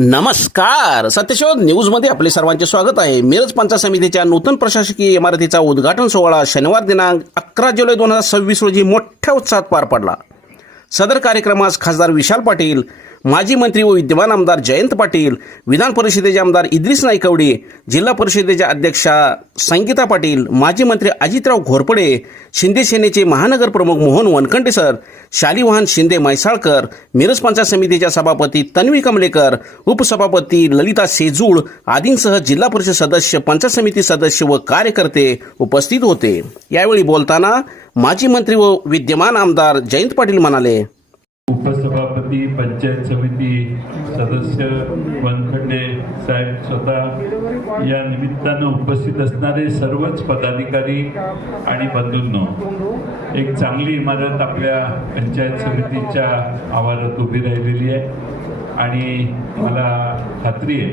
नमस्कार. सत्यशोध न्यूजमध्ये आपले सर्वांचे स्वागत आहे. मिरज पंचायत समितीच्या नूतन प्रशासकीय इमारतीचा उद्घाटन सोहळा शनिवार दिनांक 11 जुलै 2026 रोजी मोठ्या उत्साहात पार पडला. सदर कार्यक्रमास खासदार विशाल पाटील, माजी मंत्री व विद्यमान आमदार जयंत पाटील, विधान परिषदेचे आमदार इद्रिस नाईकवडे, जिल्हा परिषदेच्या अध्यक्षा संगीता पाटील, माजी मंत्री अजितराव घोरपडे, शिंदे सेनेचे महानगर प्रमुख मोहन वनखंडे सर, शालिवाहन शिंदे म्हैसाळकर, मिरज पंचायत समितीच्या सभापती तन्वी कमलेकर, उपसभापती ललिता सेजूळ आदींसह जिल्हा परिषद सदस्य, पंचायत समिती सदस्य व कार्यकर्ते उपस्थित होते. यावेळी बोलताना माजी मंत्री व विद्यमान आमदार जयंत पाटील म्हणाले, उपसभापती, पंचायत समिती सदस्य वनखंडे साहेब स्वतः या निमित्तानं उपस्थित असणारे सर्वच पदाधिकारी आणि बंधूंनो, एक चांगली इमारत आपल्या पंचायत समितीच्या आवारात उभी राहिलेली आहे आणि मला खात्री आहे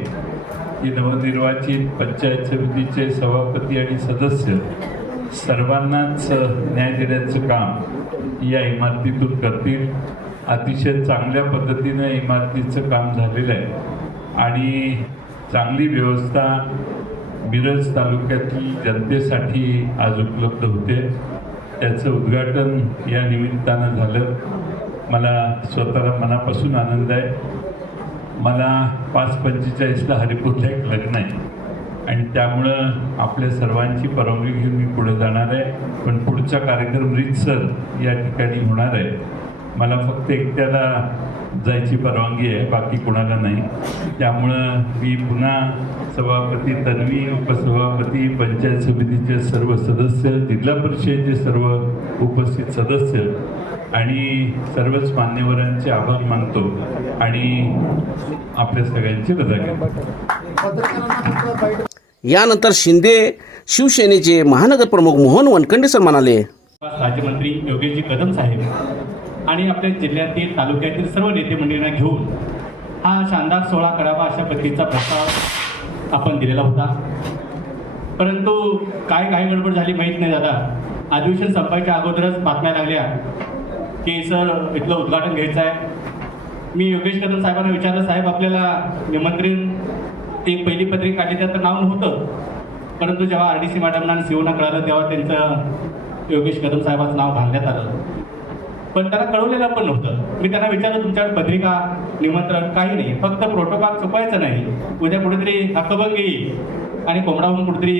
की नवनिर्वाचित पंचायत समितीचे सभापती आणि सदस्य सर्वांनाच न्याय देण्याचं काम या इमारतीतून करतील. अतिशय चांगल्या पद्धतीने इमारतीचं काम झालेलं आहे आणि चांगली व्यवस्था मिरज तालुक्यातील जनतेसाठी आज उपलब्ध होते. त्याचं उद्घाटन या निमित्तानं झालं. मला स्वतःला मनापासून आनंद आहे. मला 5:45ला हरिपूरला एक लग्न आहे आणि त्यामुळं आपल्या सर्वांची परवानगी घेऊन मी पुढे जाणार आहे. पण पुढचा कार्यक्रम रीतसर या ठिकाणी होणार आहे. मला फक्त एकट्याला जायची परवानगी आहे, बाकी कोणाला नाही. त्यामुळं मी पुन्हा सभापती तन्वी, उपसभापती, पंचायत समितीचे सर्व सदस्य, जिल्हा परिषदेचे सर्व उपस्थित सदस्य आणि सर्वच मान्यवरांचे आभार मानतो आणि आपल्या सगळ्यांची रजा घेतो. यानंतर शिंदे शिवसेनेचे महानगर प्रमुख मोहन वनखंडे सर म्हणाले, राज्यमंत्री योगेशजी कदम साहेब आणि आपल्या जिल्ह्यातील तालुक्यातील सर्व नेते मंडळींना घेऊन हा शानदार सोहळा करावा अशा पद्धतीचा प्रस्ताव आपण दिलेला होता. परंतु काय गडबड झाली माहीत नाही दादा. अधिवेशन संपायच्या अगोदरच बातम्या लागल्या की सर इथलं उद्घाटन घ्यायचं आहे. मी योगेश कदम साहेबांना विचारलं, साहेब आपल्याला निमंत्रण एक पहिली पत्रिका काढली त्याचं नाव नव्हतं, परंतु जेव्हा RDC मॅडमना आणि सीओना कळालं तेव्हा त्यांचं योगेश कदम साहेबांचं नाव घालण्यात आलं. पण त्यांना कळवलेलं पण नव्हतं. मी त्यांना विचारलं, तुमच्याकडे पत्रिका, निमंत्रण काही नाही, फक्त प्रोटोकॉल चुकवायचं नाही. उद्या कुठेतरी हक्कभंग येईल आणि कोंबडाहून कुठेतरी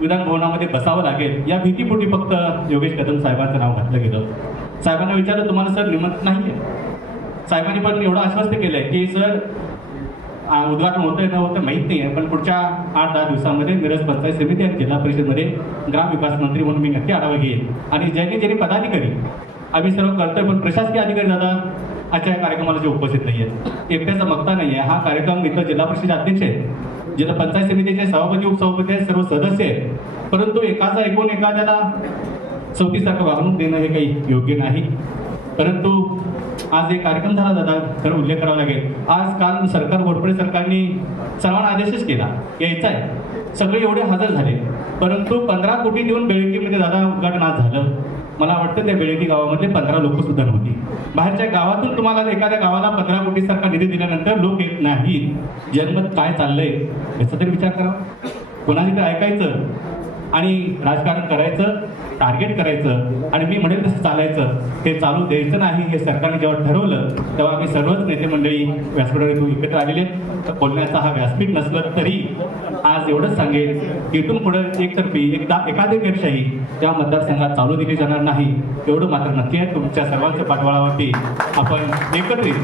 विधान भवनामध्ये बसावं लागेल या भीतीपोटी फक्त योगेश कदम साहेबांचं नाव घातलं गेलं. साहेबांना विचारलं, तुम्हाला सर निमंत्रण नाही आहे? साहेबांनी पण एवढं आश्वस्त केलं आहे की सर उद्घाटन होतं न होतं माहीत नाही आहे, पण पुढच्या 8-10 दिवसांमध्ये मिरज पंचायत समिती आणि जिल्हा परिषदमध्ये ग्रामविकास मंत्री म्हणून मी नक्की आढावा घेईन आणि ज्यांनी पदाधिकारी आम्ही सर्व करतोय, पण प्रशासकीय अधिकारी दादा आजच्या या कार्यक्रमाला जे उपस्थित नाही आहेत, एकट्याचा मक्ता नाही आहे. हा कार्यक्रम इथं जिल्हा परिषदेचे अध्यक्ष आहेत, जिल्हा पंचायत समितीचे सभापती, उपसभापती आहेत, सर्व सदस्य आहेत. परंतु एकाचा ऐकून एखाद्याला चौकीसारखं वागणूक देणं हे काही योग्य नाही. परंतु आज एक कार्यक्रम झाला दादा, तर उल्लेख करावा लागेल. आज काल सरकार, घोरपडे सरकारने सर्वांना आदेशच केला यायचा आहे. सगळे एवढे हजर झाले, परंतु 15 कोटी देऊन बेळकीमध्ये दादा उद्घाटन आज झालं. मला वाटतं त्या बेळकी गावामध्ये 15 लोक सुद्धा नव्हती. बाहेरच्या गावातून तुम्हाला एखाद्या गावाला 15 कोटी सारखा निधी दिल्यानंतर लोक येत नाहीत. जनमत काय चाललंय याचा तरी विचार करावा. कोणाची तर ऐकायचं आणि राजकारण करायचं, टार्गेट करायचं आणि मी म्हणेल तसं चालायचं, हे चालू द्यायचं नाही. हे सरकारने जेव्हा ठरवलं तेव्हा आम्ही सर्वच नेते मंडळी व्यासपीठावर इथून एकत्र आलेले. बोलण्याचा हा व्यासपीठ नसलं तरी आज एवढंच सांगेल की इथून पुढे एकतर्फी एकाधिकारशाही त्या मतदारसंघात चालू दिली जाणार नाही. एवढं मात्र नक्की आहे. तुमच्या सर्वांच्या पाठबळावरती आपण एकत्रित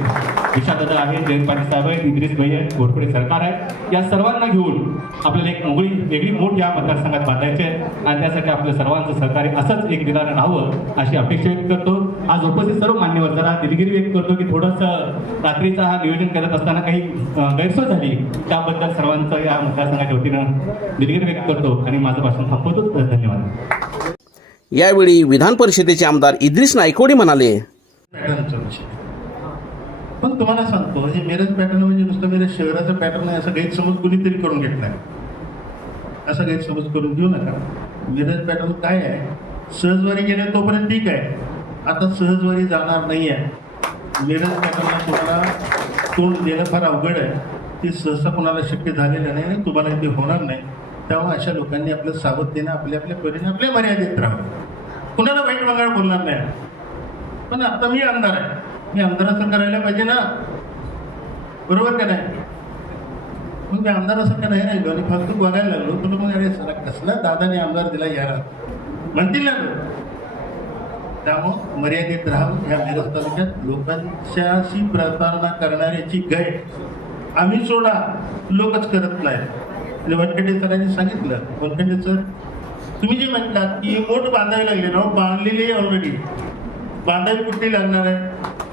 विशालदादा आहे, जयंत पाटील साहेब आहेत, इद्रिस भाई आहेत, घोरपडे सरकार आहे, या सर्वांना घेऊन आपल्याला एक वेगळी मोठ या मतदारसंघात बांधायची आहे आणि त्यासाठी आपल्या सर्वांचं सहकार्य असंच एक दिलानं राहावं अशी अपेक्षा व्यक्त करतो. आज उपस्थित सर्व मान्यवर जरा दिलगिरी व्यक्त करतो की थोडंसं रात्रीचा हा नियोजन करत असताना काही गैरसोय झाली, त्याबद्दल सर्वांचं या मतदारसंघाच्या वतीनं दिलगिरी व्यक्त करतो आणि माझं भाषण थांबवतो. धन्यवाद. यावेळी विधान परिषदेचे आमदार इद्रिस नाईकवडे म्हणाले, पण तुम्हाला सांगतो हे मिरज पॅटर्न म्हणजे नुसतं मिरज शहराचं पॅटर्न आहे असं गैरसमज कुणीतरी करून घेत नाही. असं गैरसमज करून घेऊ नका. मिरज पॅटर्न काय आहे, सहजवारी गेले तोपर्यंत ठीक आहे, आता सहजवारी जाणार नाही आहे. मिरज पॅटर्नला तुम्हाला तोंड देणं फार अवघड आहे. ते सहसा कोणाला शक्य झालेलं नाही आणि तुम्हाला ते होणार नाही. त्यामुळे अशा लोकांनी आपलं सावधतेनं आपल्या आपल्या परीने आपल्या मर्यादेत राहावं. कुणाला वाईट वगैरे बोलणार नाही. पण आता मी आमदार आहे, मी आमदारासारखं करायला पाहिजे ना, बरोबर का नाही? मग मी आमदारासारखं नाही राहिलो आणि फालतू बोलायला लागलो तुला मग अरे सला कसला दादाने आमदार दिला याला म्हणतील ना. त्यामुळं मर्यादेत राहावं. या मिरज तालुक्यात लोकांच्याशी प्रतारणा करणाऱ्याची गय आम्ही सोडा, लोकच करत नाही. आणि वनखंडे सरांनी सांगितलं, वनखंडे सर तुम्ही जे म्हटलात की मोठ बांधावी लागले ना, बांधलेली आहे ऑलरेडी. बांधावी कुठली लागणार आहे?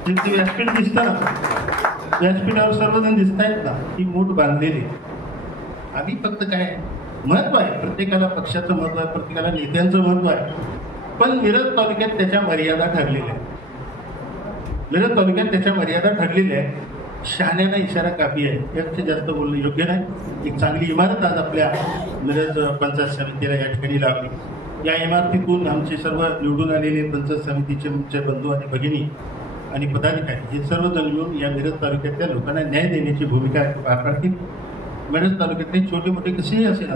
जिथे व्यासपीठ दिसतं ना, व्यासपीठावर सर्वजण दिसत आहेत ना, ही मोठ बांधलेली. आम्ही फक्त काय महत्व आहे, प्रत्येकाला पक्षाचं महत्व आहे, प्रत्येकाला नेत्यांचं महत्व आहे. पण मिरज तालुक्यात त्याच्या मर्यादा ठरलेल्या आहेत. मिरज तालुक्यात त्याच्या मर्यादा ठरलेल्या आहेत. शहाण्याला इशारा काफी आहे, यापेक्षा जास्त बोलणं योग्य नाही. एक चांगली इमारत आज आपल्या मिरज पंचायत समितीला या ठिकाणी लावली. या इमारतीतून आमचे सर्व निवडून आलेले पंचायत समितीचे आमचे बंधू आणि भगिनी आणि पदाधिकारी हे सर्वजण मिळून या मिरज तालुक्यातल्या लोकांना न्याय देण्याची भूमिका पार पाडतील. मिरज तालुक्यातले छोटे मोठे कसेही असेल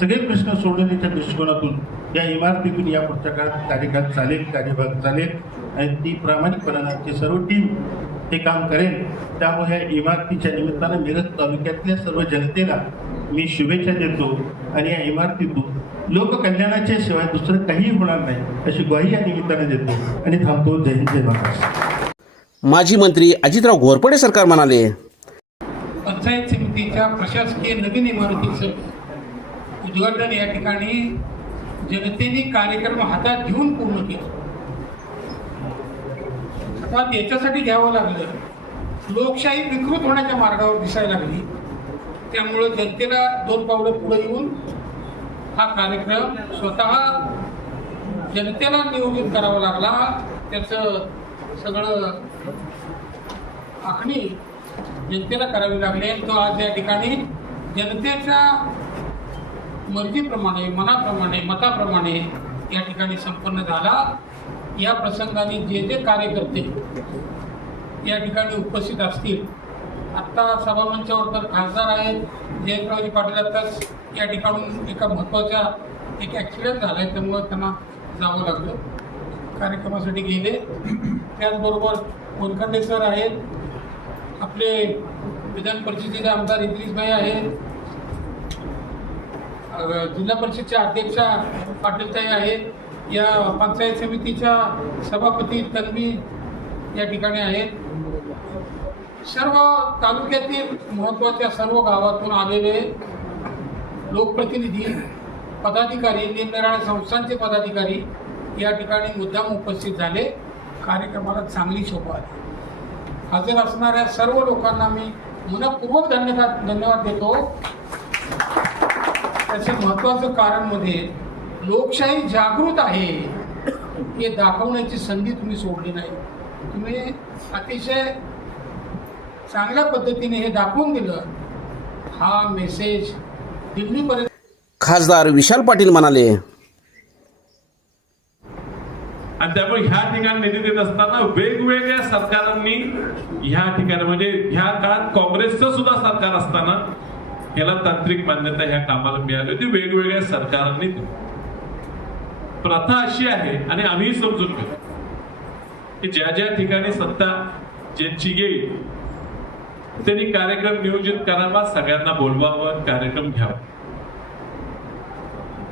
सगळे प्रश्न सोडवण्याच्या दृष्टिकोनातून या इमारतीतून या पुढच्या काळात कार्यकाळ चालेल, कार्यभाग चालेल आणि ती प्रामाणिकपणाने आमची सर्व टीम हे काम करेल. त्यामुळे ह्या इमारतीच्या निमित्तानं मिरज तालुक्यातल्या सर्व जनतेला मी शुभेच्छा देतो आणि या इमारतीतून लोककल्याणाच्या शिवाय दुसरं काही होणार नाही अशी ग्वाही या निमित्ताने देतो आणि थांबतो. जय हिंद, जय महाराष्ट्र. माजी मंत्री अजितराव घोरपडे सरकार म्हणाले, पंचायत समितीच्या प्रशासकीय नवीन इमारतीचं उद्घाटन या ठिकाणी जनतेने कार्यक्रम हातात घेऊन पूर्ण केला. आता याच्यासाठी घ्यावं लागलं, लोकशाही विकृत होण्याच्या मार्गावर दिसायला लागली. त्यामुळं जनतेला 2 पावलं पुढे येऊन हा कार्यक्रम स्वतः जनतेला नियोजित करावा लागला. त्याचं सगळं आखणी जनतेला करावी लागली. तो आज या ठिकाणी जनतेच्या मर्जीप्रमाणे, मनाप्रमाणे, मताप्रमाणे या ठिकाणी संपन्न झाला. या प्रसंगाने जे जे कार्यकर्ते या ठिकाणी उपस्थित असतील, आत्ता सभामंचावर तर खासदार आहेत जयंतरावजी पाटील, आत्ताच या ठिकाणून एका महत्त्वाच्या एक ॲक्सिडेंट झाला आहे त्यामुळं त्यांना जावं लागलं, कार्यक्रमासाठी गेले. त्याचबरोबर वनखंडे सर आहेत, आपले विधान परिषदेचे आमदार इद्रिसभाई आहेत, जिल्हा परिषदच्या अध्यक्षा पाटीलताई आहेत, या पंचायत समितीच्या सभापती तन्वी या ठिकाणी आहेत. सर्व तालुक्यातील महत्त्वाच्या सर्व गावातून आलेले लोकप्रतिनिधी, पदाधिकारी, निरनिराळ्या संस्थांचे पदाधिकारी या ठिकाणी मुद्दाम उपस्थित झाले. कार्यक्रमाला चांगली शोभा आली. हजर असणाऱ्या सर्व लोकांना मी मनपूर्वक धन्यवाद देतो. त्याचं महत्त्वाचं कारण म्हणजे लोकशाही जागृत आहे हे दाखवण्याची संधी तुम्ही सोडली नाही. तुम्ही अतिशय चांगल्या पद्धतीने हे दाखवून दिलं. हा मेसेज दिल्लीपर्यंत. खासदार विशाल पाटील म्हणाले, आणि त्यामुळे ह्या ठिकाणी निधी देत असताना वेगवेगळ्या सरकारांनी ह्या ठिकाणी म्हणजे ह्या काळात काँग्रेसचं सुद्धा सरकार असताना याला तांत्रिक मान्यता ह्या कामाला मिळाली होती. वेगवेगळ्या सरकारांनी प्रथा अशी आहे आणि आम्ही समजून घेतो की ज्या ज्या ठिकाणी सत्ता ज्यांची येईल त्यांनी कार्यक्रम नियोजित करावा, सगळ्यांना बोलवावं, कार्यक्रम घ्यावा.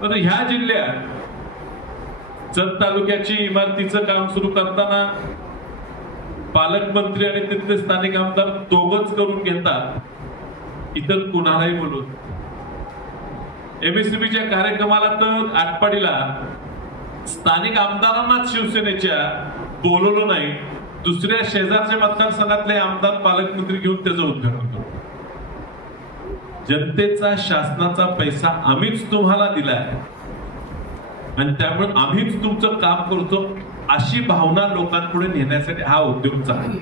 पण ह्या जिल्ह्यात जत तालुक्याची इमारतीचं काम सुरू करताना पालकमंत्री आणि तिथले स्थानिक आमदार दोघंच करून घेतात, इतर कुणालाही बोलवत. एमएससीबीच्या कार्यक्रमाला तर आटपाडीला स्थानिक आमदारांनाच शिवसेनेच्या बोलवलं नाही, दुसऱ्या शेजारच्या मतदारसंघातले आमदार पालकमंत्री घेऊन त्याचं उद्घाटन करतो. जनतेचा, शासनाचा पैसा आम्हीच तुम्हाला दिलाय आणि त्यामुळे आम्हीच तुमचं काम करतो अशी भावना लोकांपुढे नेण्यासाठी हा उद्योग चालू.